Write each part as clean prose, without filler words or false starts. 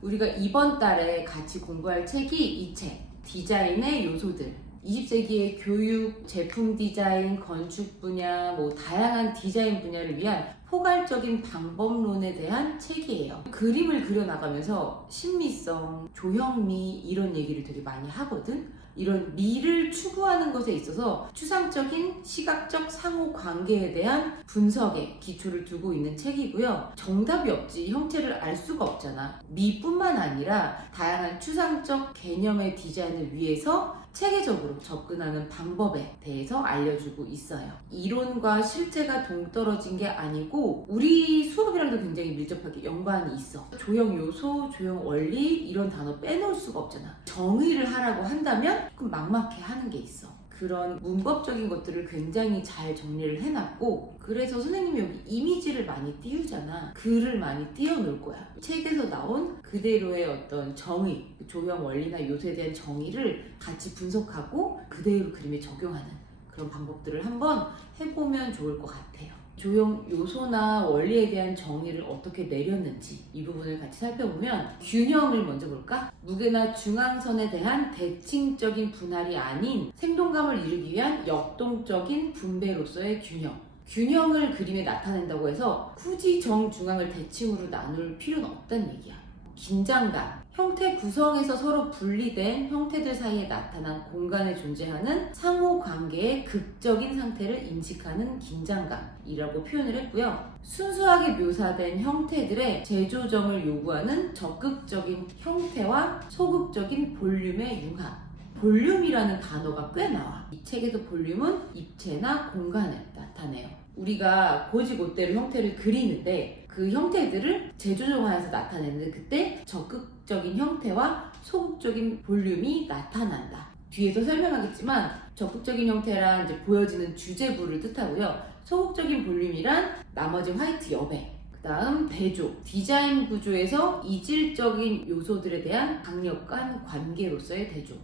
우리가 이번 달에 같이 공부할 책이 이 책, 디자인의 요소들. 20세기의 교육, 제품 디자인, 건축 분야, 다양한 디자인 분야를 위한 포괄적인 방법론에 대한 책이에요. 그림을 그려나가면서 심미성, 조형미 이런 얘기를 되게 많이 하거든. 이런 미를 추구하는 것에 있어서 추상적인 시각적 상호 관계에 대한 분석에 기초를 두고 있는 책이고요. 정답이 없지, 형태를 알 수가 없잖아. 미뿐만 아니라 다양한 추상적 개념의 디자인을 위해서 체계적으로 접근하는 방법에 대해서 알려주고 있어요. 이론과 실제가 동떨어진 게 아니고 우리 수업이랑도 굉장히 밀접하게 연관이 있어. 조형 요소, 조형 원리 이런 단어 빼놓을 수가 없잖아. 정의를 하라고 한다면 조금 막막해 하는 게 있어. 그런 문법적인 것들을 굉장히 잘 정리를 해놨고, 그래서 선생님이 여기 이미지를 많이 띄우잖아. 글을 많이 띄워놓을 거야. 책에서 나온 그대로의 어떤 정의, 조형 원리나 요소에 대한 정의를 같이 분석하고 그대로 그림에 적용하는 그런 방법들을 한번 해보면 좋을 것 같아요. 조형 요소나 원리에 대한 정의를 어떻게 내렸는지 이 부분을 같이 살펴보면, 균형을 먼저 볼까? 무게나 중앙선에 대한 대칭적인 분할이 아닌 생동감을 이루기 위한 역동적인 분배로서의 균형. 균형을 그림에 나타낸다고 해서 굳이 정중앙을 대칭으로 나눌 필요는 없다는 얘기야. 긴장감, 형태 구성에서 서로 분리된 형태들 사이에 나타난 공간에 존재하는 상호 관계의 극적인 상태를 인식하는 긴장감이라고 표현을 했고요. 순수하게 묘사된 형태들의 재조정을 요구하는 적극적인 형태와 소극적인 볼륨의 융합. 볼륨이라는 단어가 꽤 나와. 이 책에서 볼륨은 입체나 공간을 나타내요. 우리가 고지고대로 형태를 그리는데 그 형태들을 재조정하여서 나타내는데, 그때 적극적인 형태와 소극적인 볼륨이 나타난다. 뒤에서 설명하겠지만 적극적인 형태란 이제 보여지는 주제부를 뜻하고요. 소극적인 볼륨이란 나머지 화이트 여백, 그 다음 배조, 디자인 구조에서 이질적인 요소들에 대한 강력한 관계로서의 대조.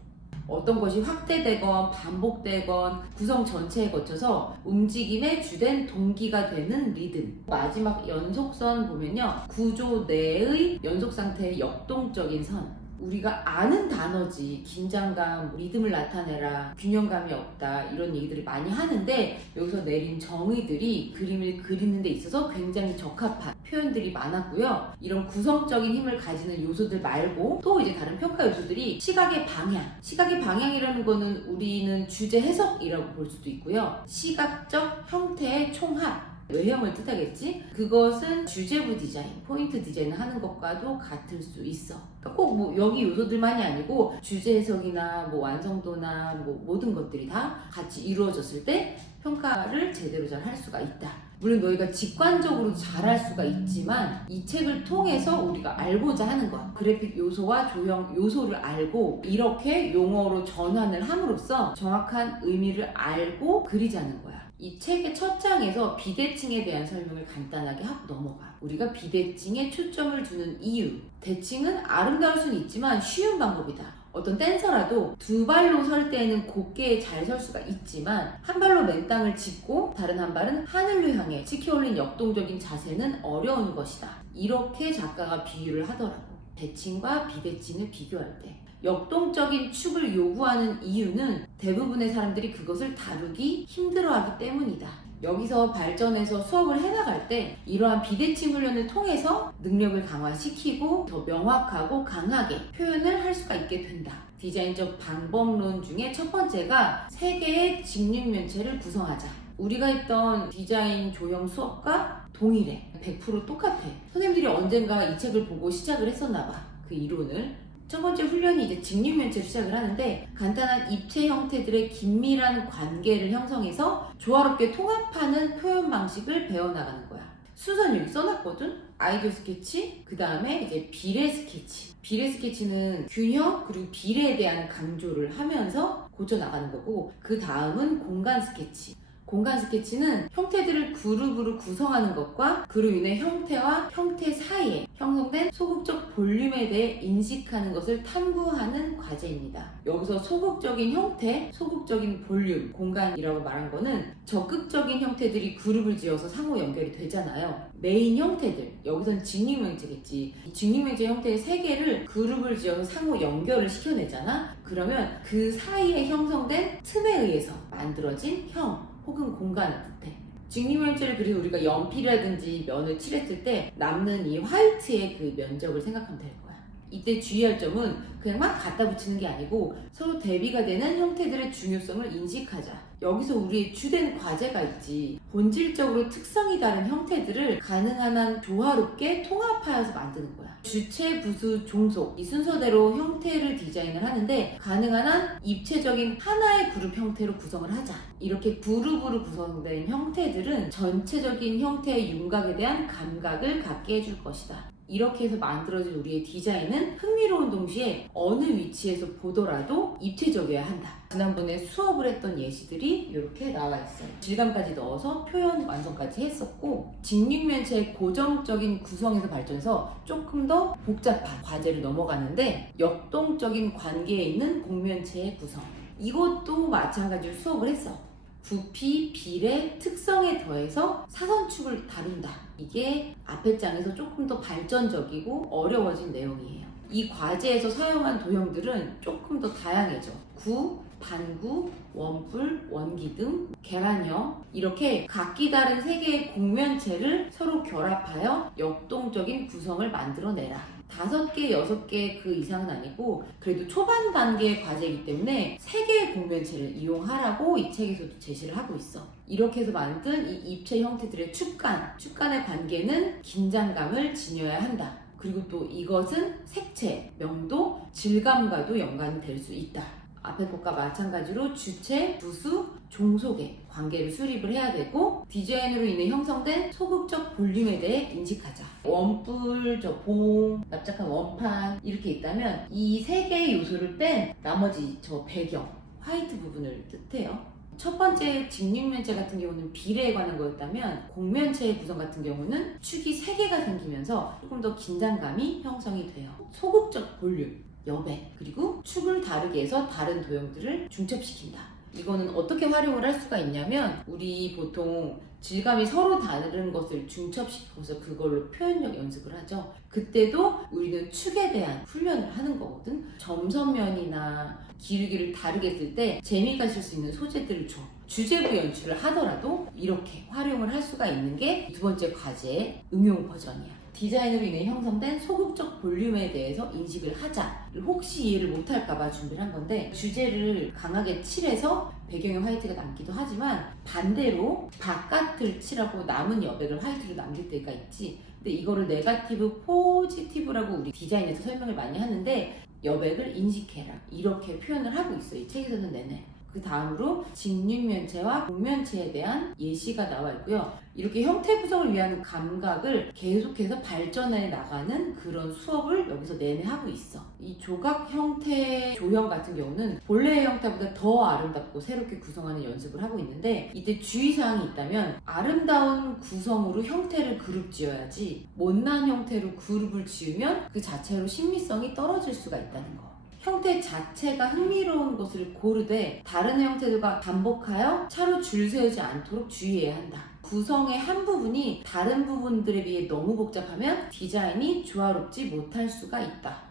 어떤 것이 확대되건 반복되건 구성 전체에 거쳐서 움직임의 주된 동기가 되는 리듬. 마지막 연속선 보면요, 구조 내의 연속 상태의 역동적인 선. 우리가 아는 단어지. 긴장감, 리듬을 나타내라, 균형감이 없다, 이런 얘기들을 많이 하는데, 여기서 내린 정의들이 그림을 그리는 데 있어서 굉장히 적합한 표현들이 많았고요. 이런 구성적인 힘을 가지는 요소들 말고 또 이제 다른 평가 요소들이 시각의 방향. 시각의 방향이라는 거는 우리는 주제 해석이라고 볼 수도 있고요. 시각적 형태의 총합, 외형을 뜻하겠지? 그것은 주제부 디자인, 포인트 디자인을 하는 것과도 같을 수 있어. 꼭 여기 요소들만이 아니고 주제 해석이나 완성도나 모든 것들이 다 같이 이루어졌을 때 평가를 제대로 잘 할 수가 있다. 물론 너희가 직관적으로 잘할 수가 있지만 이 책을 통해서 우리가 알고자 하는 거야. 그래픽 요소와 조형 요소를 알고 이렇게 용어로 전환을 함으로써 정확한 의미를 알고 그리자는 거야. 이 책의 첫 장에서 비대칭에 대한 설명을 간단하게 하고 넘어가. 우리가 비대칭에 초점을 두는 이유. 대칭은 아름다울 수는 있지만 쉬운 방법이다. 어떤 댄서라도 두 발로 설 때에는 곱게 잘 설 수가 있지만 한 발로 맨 땅을 짚고 다른 한 발은 하늘로 향해 치켜올린 역동적인 자세는 어려운 것이다. 이렇게 작가가 비유를 하더라고. 대칭과 비대칭을 비교할 때. 역동적인 축을 요구하는 이유는 대부분의 사람들이 그것을 다루기 힘들어하기 때문이다. 여기서 발전해서 수업을 해나갈 때 이러한 비대칭 훈련을 통해서 능력을 강화시키고 더 명확하고 강하게 표현을 할 수가 있게 된다. 디자인적 방법론 중에 첫 번째가 세 개의 직육면체를 구성하자. 우리가 했던 디자인 조형 수업과 동일해. 100% 똑같아. 선생님들이 언젠가 이 책을 보고 시작을 했었나 봐. 그 이론을. 첫 번째 훈련이 이제 직육면체로 시작을 하는데, 간단한 입체 형태들의 긴밀한 관계를 형성해서 조화롭게 통합하는 표현 방식을 배워나가는 거야. 순서는 여기 써놨거든? 아이디어 스케치, 그 다음에 이제 비례 스케치. 비례 스케치는 균형 그리고 비례에 대한 강조를 하면서 고쳐나가는 거고, 그 다음은 공간 스케치. 공간 스케치는 형태들을 그룹으로 구성하는 것과 그로 인해 형태와 형태 사이에 형성된 소극적 볼륨에 대해 인식하는 것을 탐구하는 과제입니다. 여기서 소극적인 형태, 소극적인 볼륨, 공간이라고 말한 거는 적극적인 형태들이 그룹을 지어서 상호 연결이 되잖아요. 메인 형태들, 여기선 직육면체겠지. 이 직육면체 형태의 세 개를 그룹을 지어서 상호 연결을 시켜내잖아? 그러면 그 사이에 형성된 틈에 의해서 만들어진 형 혹은 공간을 뜻해. 직육면체를 그래서 우리가 연필이라든지 면을 칠했을 때 남는 이 화이트의 그 면적을 생각하면 될 거야. 이때 주의할 점은 그냥 막 갖다 붙이는 게 아니고 서로 대비가 되는 형태들의 중요성을 인식하자. 여기서 우리의 주된 과제가 있지. 본질적으로 특성이 다른 형태들을 가능한 한 조화롭게 통합하여서 만드는 거야. 주체, 부수, 종속 이 순서대로 형태를 디자인을 하는데 가능한 한 입체적인 하나의 그룹 형태로 구성을 하자. 이렇게 그룹으로 구성된 형태들은 전체적인 형태의 윤곽에 대한 감각을 갖게 해줄 것이다. 이렇게 해서 만들어진 우리의 디자인은 흥미로운 동시에 어느 위치에서 보더라도 입체적이어야 한다. 지난번에 수업을 했던 예시들이 이렇게 나와 있어요. 질감까지 넣어서 표현 완성까지 했었고 직육면체의 고정적인 구성에서 발전해서 조금 더 복잡한 과제를 넘어가는데 역동적인 관계에 있는 곡면체의 구성, 이것도 마찬가지로 수업을 했어. 부피, 비례, 특성에 더해서 사선축을 다룬다. 이게 앞에 장에서 조금 더 발전적이고 어려워진 내용이에요. 이 과제에서 사용한 도형들은 조금 더 다양해져. 구, 반구, 원뿔, 원기둥, 계란형 이렇게 각기 다른 세 개의 곡면체를 서로 결합하여 역동적인 구성을 만들어내라. 5개, 6개 그 이상은 아니고 그래도 초반 단계의 과제이기 때문에 3개의 곡면체를 이용하라고 이 책에서도 제시를 하고 있어. 이렇게 해서 만든 이 입체 형태들의 축간의 관계는 긴장감을 지녀야 한다. 그리고 또 이것은 색채, 명도, 질감과도 연관이 될 수 있다. 앞에 것과 마찬가지로 주체, 부수, 종속의 관계를 수립을 해야 되고 디자인으로 인해 형성된 소극적 볼륨에 대해 인식하자. 원뿔, 봉, 납작한 원판 이렇게 있다면 이 3개의 요소를 뺀 나머지 저 배경, 화이트 부분을 뜻해요. 첫 번째 직육면체 같은 경우는 비례에 관한 거였다면 곡면체의 구성 같은 경우는 축이 3개가 생기면서 조금 더 긴장감이 형성이 돼요. 소극적 볼륨, 여백, 그리고 축을 다르게 해서 다른 도형들을 중첩시킨다. 이거는 어떻게 활용을 할 수가 있냐면 우리 보통 질감이 서로 다른 것을 중첩시켜서 그걸로 표현력 연습을 하죠. 그때도 우리는 축에 대한 훈련을 하는 거거든. 점선면이나 기울기를 다르게 쓸 때 재미가 있을 수 있는 소재들을 줘. 주제부 연출을 하더라도 이렇게 활용을 할 수가 있는 게 2번째 과제의 응용 버전이야. 디자인으로 인해 형성된 소극적 볼륨에 대해서 인식을 하자. 혹시 이해를 못할까봐 준비를 한 건데 주제를 강하게 칠해서 배경에 화이트가 남기도 하지만 반대로 바깥을 칠하고 남은 여백을 화이트로 남길 때가 있지. 근데 이거를 네거티브, 포지티브라고 우리 디자인에서 설명을 많이 하는데 여백을 인식해라. 이렇게 표현을 하고 있어요. 이 책에서는 내내. 그 다음으로 직육면체와 곡면체에 대한 예시가 나와 있고요. 이렇게 형태 구성을 위한 감각을 계속해서 발전해 나가는 그런 수업을 여기서 내내 하고 있어. 이 조각 형태 조형 같은 경우는 본래의 형태보다 더 아름답고 새롭게 구성하는 연습을 하고 있는데 이때 주의사항이 있다면 아름다운 구성으로 형태를 그룹 지어야지 못난 형태로 그룹을 지으면 그 자체로 신미성이 떨어질 수가 있다는 거. 형태 자체가 흥미로운 것을 고르되 다른 형태들과 반복하여 차로 줄 세우지 않도록 주의해야 한다. 구성의 한 부분이 다른 부분들에 비해 너무 복잡하면 디자인이 조화롭지 못할 수가 있다.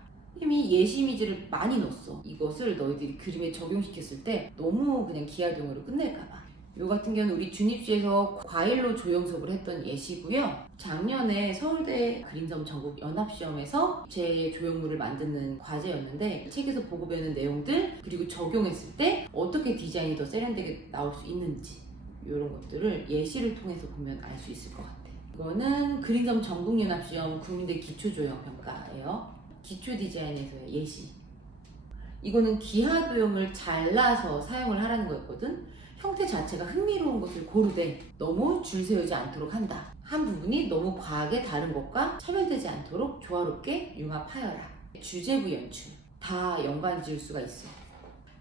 이미 예시 이미지를 많이 넣었어. 이것을 너희들이 그림에 적용시켰을 때 너무 그냥 기하동으로 끝낼까봐. 요 같은 경우는 우리 중입시에서 과일로 조형 수업을 했던 예시고요. 작년에 서울대 그림점 전국 연합시험에서 제 조형물을 만드는 과제였는데 책에서 보고 배우는 내용들 그리고 적용했을 때 어떻게 디자인이 더 세련되게 나올 수 있는지 이런 것들을 예시를 통해서 보면 알 수 있을 것 같아. 이거는 그림점 전국연합시험 국민대 기초조형평가예요. 기초 디자인에서의 예시. 이거는 기하도형을 잘라서 사용을 하라는 거였거든. 형태 자체가 흥미로운 것을 고르되 너무 줄 세우지 않도록 한다. 한 부분이 너무 과하게 다른 것과 차별되지 않도록 조화롭게 융합하여라. 주제부 연출 다 연관 지을 수가 있어.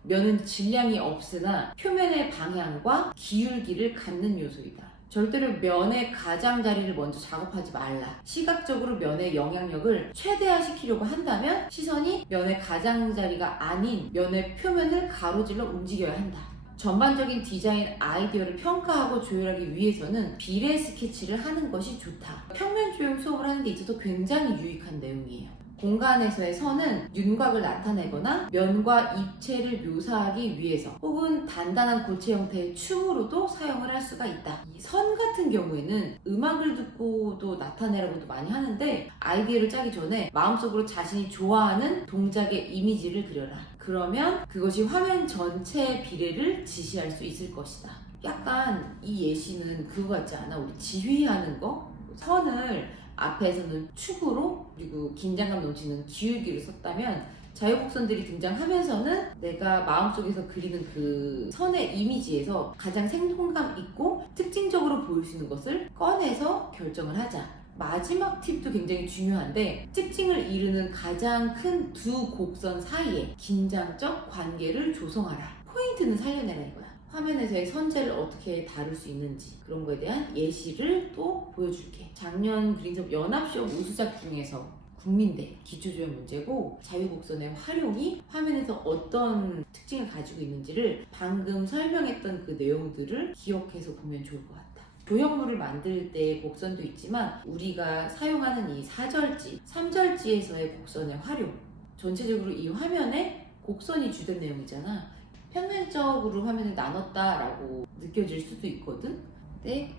면은 질량이 없으나 표면의 방향과 기울기를 갖는 요소이다. 절대로 면의 가장자리를 먼저 작업하지 말라. 시각적으로 면의 영향력을 최대화시키려고 한다면 시선이 면의 가장자리가 아닌 면의 표면을 가로질러 움직여야 한다. 전반적인 디자인 아이디어를 평가하고 조율하기 위해서는 비례 스케치를 하는 것이 좋다. 평면 조형 수업을 하는 데 있어서 굉장히 유익한 내용이에요. 공간에서의 선은 윤곽을 나타내거나 면과 입체를 묘사하기 위해서 혹은 단단한 고체 형태의 춤으로도 사용을 할 수가 있다. 이 선 같은 경우에는 음악을 듣고도 나타내라고도 많이 하는데 아이디어를 짜기 전에 마음속으로 자신이 좋아하는 동작의 이미지를 그려라. 그러면 그것이 화면 전체의 비례를 지시할 수 있을 것이다. 약간 이 예시는 그거 같지 않아? 우리 지휘하는 거? 선을 앞에서는 축으로 그리고 긴장감 넘치는 기울기를 썼다면 자유곡선들이 등장하면서는 내가 마음속에서 그리는 그 선의 이미지에서 가장 생동감 있고 특징적으로 보일 수 있는 것을 꺼내서 결정을 하자. 마지막 팁도 굉장히 중요한데 특징을 이루는 가장 큰 두 곡선 사이에 긴장적 관계를 조성하라. 포인트는 살려내라 이거야. 화면에서의 선재를 어떻게 다룰 수 있는지 그런 거에 대한 예시를 또 보여줄게. 작년 그린섭 연합시험 우수작 중에서 국민대 기초조형 문제고 자유곡선의 활용이 화면에서 어떤 특징을 가지고 있는지를 방금 설명했던 그 내용들을 기억해서 보면 좋을 것 같다. 조형물을 만들 때 곡선도 있지만 우리가 사용하는 이 4절지, 3절지에서의 곡선의 활용 전체적으로 이 화면에 곡선이 주된 내용이잖아. 평면적으로 화면을 나눴다라고 느껴질 수도 있거든. 근데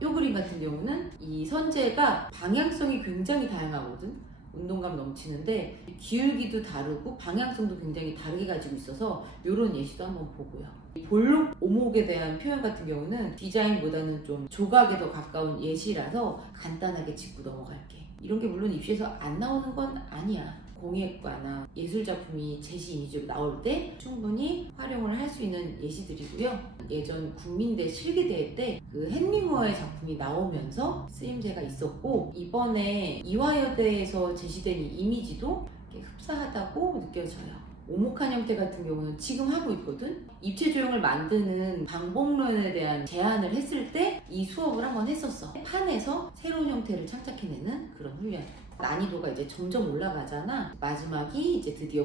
이 그림 같은 경우는 이 선재가 방향성이 굉장히 다양하거든. 운동감 넘치는데 기울기도 다르고 방향성도 굉장히 다르게 가지고 있어서 이런 예시도 한번 보고요. 볼록 오목에 대한 표현 같은 경우는 디자인보다는 좀 조각에 더 가까운 예시라서 간단하게 짚고 넘어갈게. 이런 게 물론 입시에서 안 나오는 건 아니야. 공예과나 예술작품이 제시 이미지로 나올 때 충분히 활용을 할 수 있는 예시들이고요. 예전 국민대 실기대회 때 그 헨리 무어의 작품이 나오면서 쓰임새가 있었고 이번에 이화여대에서 제시된 이 이미지도 흡사하다고 느껴져요. 오목한 형태 같은 경우는 지금 하고 있거든. 입체 조형을 만드는 방법론에 대한 제안을 했을 때 이 수업을 한번 했었어. 판에서 새로운 형태를 창작해내는 그런 훈련. 난이도가 이제 점점 올라가잖아. 마지막이 이제 드디어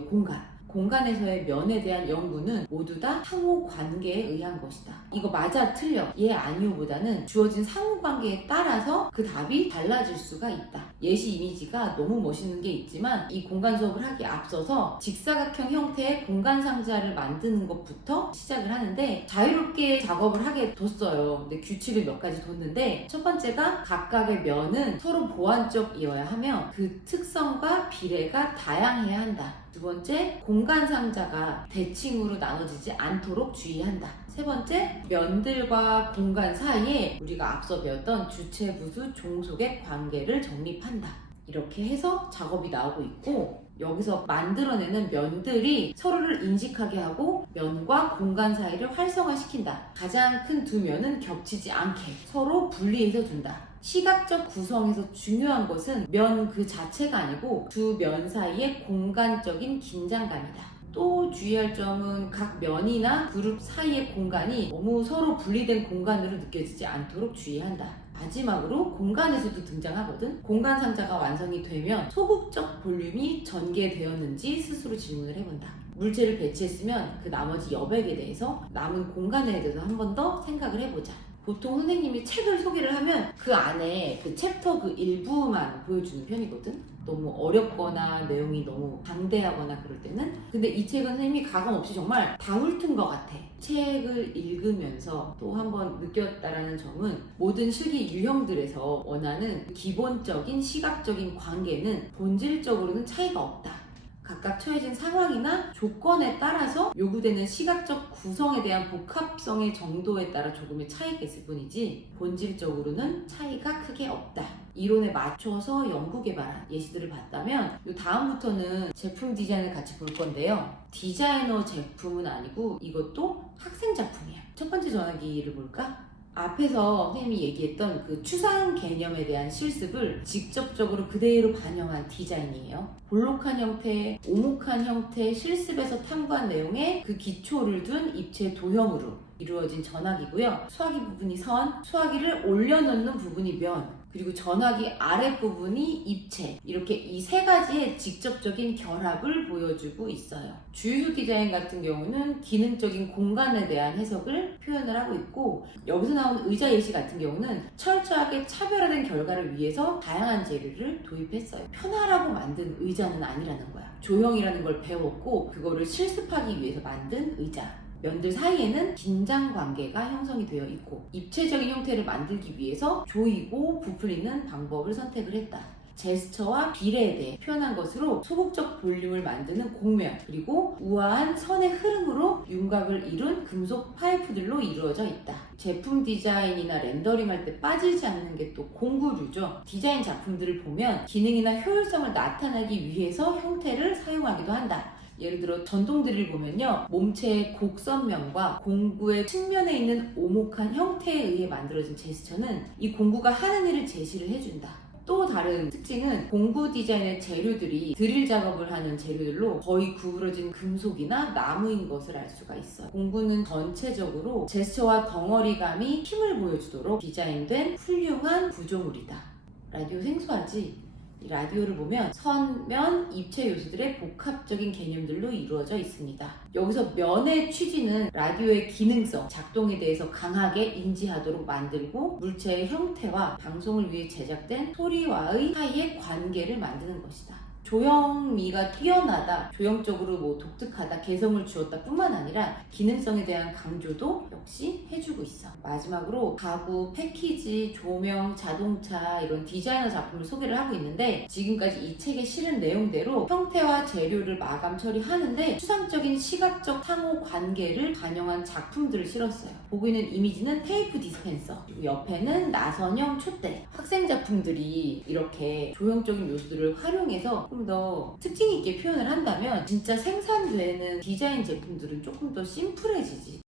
공간에서의 면에 대한 연구는 모두 다 상호 관계에 의한 것이다. 이거 맞아 틀려 예 아니요 보다는 주어진 상호 관계에 따라서 그 답이 달라질 수가 있다. 예시 이미지가 너무 멋있는 게 있지만 이 공간 수업을 하기에 앞서서 직사각형 형태의 공간 상자를 만드는 것부터 시작을 하는데 자유롭게 작업을 하게 뒀어요. 근데 규칙을 몇 가지 뒀는데 첫 번째가 각각의 면은 서로 보완적이어야 하며 그 특성과 비례가 다양해야 한다. 두 번째, 공간 상자가 대칭으로 나눠지지 않도록 주의한다. 세 번째, 면들과 공간 사이에 우리가 앞서 배웠던 주체, 부수, 종속의 관계를 정립한다. 이렇게 해서 작업이 나오고 있고 여기서 만들어내는 면들이 서로를 인식하게 하고 면과 공간 사이를 활성화시킨다. 가장 큰 두 면은 겹치지 않게 서로 분리해서 둔다. 시각적 구성에서 중요한 것은 면 그 자체가 아니고 두 면 사이의 공간적인 긴장감이다. 또 주의할 점은 각 면이나 그룹 사이의 공간이 너무 서로 분리된 공간으로 느껴지지 않도록 주의한다. 마지막으로 공간에서도 등장하거든. 공간 상자가 완성이 되면 소극적 볼륨이 전개되었는지 스스로 질문을 해본다. 물체를 배치했으면 그 나머지 여백에 대해서 남은 공간에 대해서 한 번 더 생각을 해보자. 보통 선생님이 책을 소개를 하면 그 안에 그 챕터 그 일부만 보여주는 편이거든. 너무 어렵거나 내용이 너무 방대하거나 그럴 때는. 근데 이 책은 선생님이 가감없이 정말 다 훑은 것 같아. 책을 읽으면서 또 한번 느꼈다라는 점은 모든 실기 유형들에서 원하는 기본적인 시각적인 관계는 본질적으로는 차이가 없다. 각각 처해진 상황이나 조건에 따라서 요구되는 시각적 구성에 대한 복합성의 정도에 따라 조금의 차이가 있을 뿐이지 본질적으로는 차이가 크게 없다. 이론에 맞춰서 연구 개발한 예시들을 봤다면 요 다음부터는 제품 디자인을 같이 볼 건데요. 디자이너 제품은 아니고 이것도 학생 작품이야. 첫 번째 전화기를 볼까? 앞에서 선생님이 얘기했던 그 추상 개념에 대한 실습을 직접적으로 그대로 반영한 디자인이에요. 볼록한 형태, 오목한 형태, 실습에서 탐구한 내용에 그 기초를 둔 입체 도형으로 이루어진 전화기고요. 수화기 부분이 선, 수화기를 올려놓는 부분이 면, 그리고 전화기 아랫부분이 입체, 이렇게 이 세 가지의 직접적인 결합을 보여주고 있어요. 주유소 디자인 같은 경우는 기능적인 공간에 대한 해석을 표현을 하고 있고, 여기서 나온 의자 예시 같은 경우는 철저하게 차별화된 결과를 위해서 다양한 재료를 도입했어요. 편하라고 만든 의자는 아니라는 거야. 조형이라는 걸 배웠고 그거를 실습하기 위해서 만든 의자. 면들 사이에는 긴장 관계가 형성이 되어 있고, 입체적인 형태를 만들기 위해서 조이고 부풀리는 방법을 선택을 했다. 제스처와 비례에 대해 표현한 것으로 소극적 볼륨을 만드는 곡면, 그리고 우아한 선의 흐름으로 윤곽을 이룬 금속 파이프들로 이루어져 있다. 제품 디자인이나 렌더링 할 때 빠지지 않는 게 또 공구류죠. 디자인 작품들을 보면 기능이나 효율성을 나타내기 위해서 형태를 사용하기도 한다. 예를 들어 전동드릴 보면요, 몸체의 곡선면과 공구의 측면에 있는 오목한 형태에 의해 만들어진 제스처는 이 공구가 하는 일을 제시를 해준다. 또 다른 특징은 공구 디자인의 재료들이 드릴 작업을 하는 재료들로 거의 구부러진 금속이나 나무인 것을 알 수가 있어요. 공구는 전체적으로 제스처와 덩어리감이 힘을 보여주도록 디자인된 훌륭한 구조물이다. 라디오 생소하지? 이 라디오를 보면 선, 면, 입체 요소들의 복합적인 개념들로 이루어져 있습니다. 여기서 면의 취지는 라디오의 기능성, 작동에 대해서 강하게 인지하도록 만들고 물체의 형태와 방송을 위해 제작된 소리와의 사이의 관계를 만드는 것이다. 조형미가 뛰어나다, 조형적으로 독특하다, 개성을 주었다 뿐만 아니라 기능성에 대한 강조도 역시 해주고 있어. 마지막으로 가구, 패키지, 조명, 자동차 이런 디자이너 작품을 소개를 하고 있는데, 지금까지 이 책에 실은 내용대로 형태와 재료를 마감 처리하는데 추상적인 시각적 상호 관계를 반영한 작품들을 실었어요. 보고 있는 이미지는 테이프 디스펜서, 그리고 옆에는 나선형 촛대. 학생 작품들이 이렇게 조형적인 요소들을 활용해서 조금 더 특징 있게 표현을 한다면 진짜 생산되는 디자인 제품들은 조금 더 심플해지지.